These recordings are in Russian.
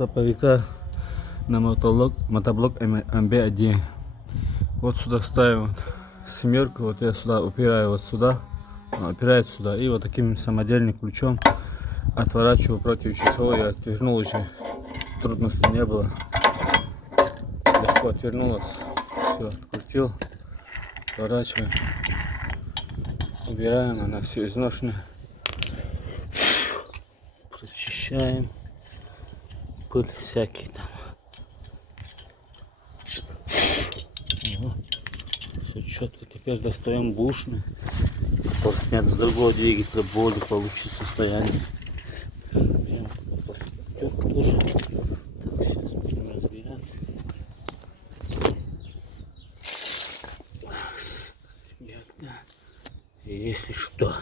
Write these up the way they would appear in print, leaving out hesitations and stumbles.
храповика на мотоблок МБ-1. Вот сюда ставим вот семерку, вот я сюда упираю, вот сюда, опирается сюда, и вот таким самодельным ключом отворачиваю против часовой. Я отвернул уже, трудностей не было, легко отвернулась, все открутил, отворачиваем, убираем, она все изношенная, прочищаем, пыль всякий там. Все четко. Теперь достаем бушный, который снят с другого двигателя, более получше состояние. Прям тоже. Так, сейчас будем разбирать. Ребятка, если что,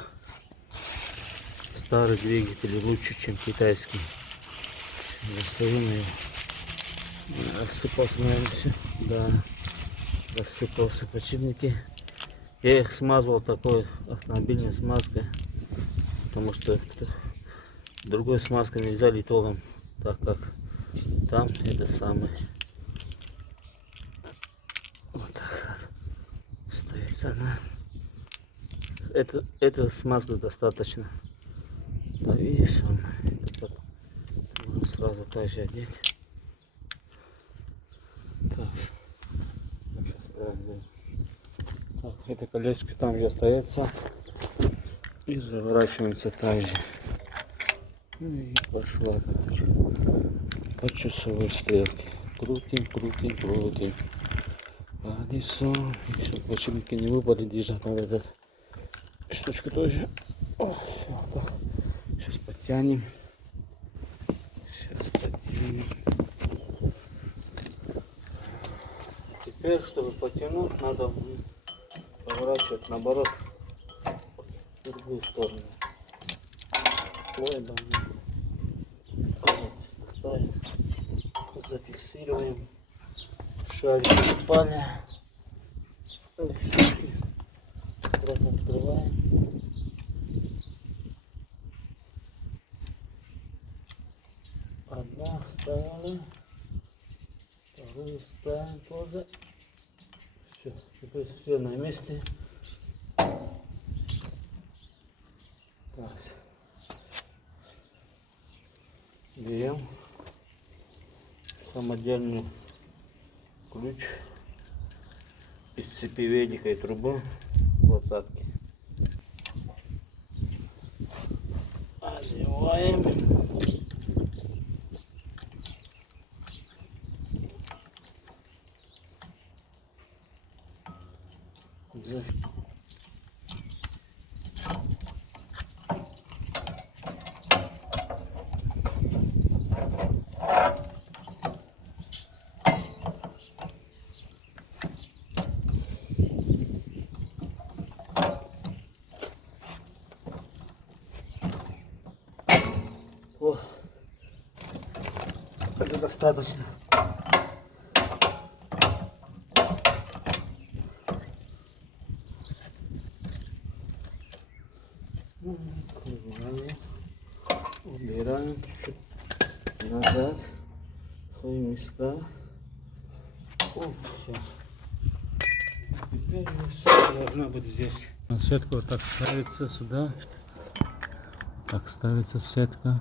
старый двигатель лучше, чем китайский. Достаем его. Рассыпался, наверное, все. Да. Рассыпался подшипники. Я их смазывал такой автомобильной смазкой, потому что другой смазкой нельзя литовым, так как там это самое. Вот так вот стоит она. Это смазка достаточно. Да, видишь, можно сразу также одеть. Так. Так, это колечко там же остается и заворачивается также. Ну и пошла, короче, по часовой стрелке. Крутим, крутим, крутим. Колесо. Чтобы подшипники не выпали, держать надо эту штучку тоже. О, все, так. Сейчас подтянем. Сейчас подтянем. Теперь, чтобы потянуть, надо поворачивать наоборот в другую сторону. Ставим, зафиксируем, шарик упали, аккуратно открываем. Одна ставили. Ставим тоже. Все, теперь все на месте. Так. Берем самодельный ключ из цепи велика и трубы двадцатки. Одеваем. О, это достаточно. Открываем, убираем чуть-чуть назад в свои места. О, все. Теперь сетка должна быть здесь. Сетка вот так ставится сюда. Так ставится сетка.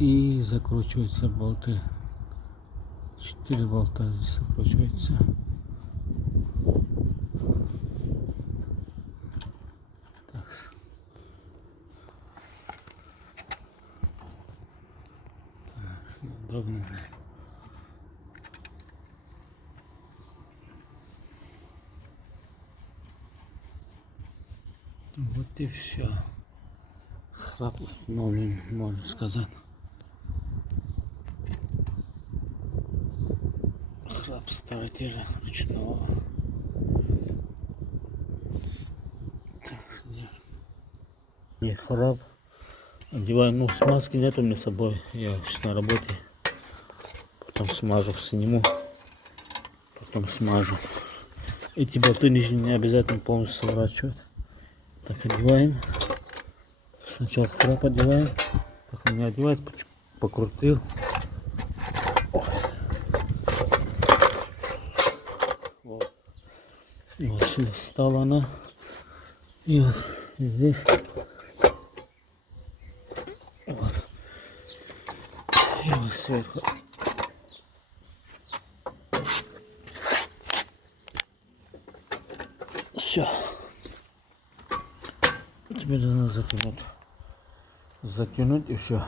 И закручиваются болты. 4 болта здесь закручиваются. Так. Удобно. Вот и все. Храп установлен, можно сказать. Храп стартера ручного. Не храп. Одеваю, ну смазки нет у меня с собой. Я сейчас на работе. Потом смажу, сниму. Потом смажу. Эти болты нижние не обязательно полностью сворачивать. Так, одеваем. Сначала храп одеваем. Так у меня одевается, покрутил. Вот. И вот сюда стала она. И вот здесь. Вот. И вот сверху. Все. Теперь надо затянуть. Затянуть и все.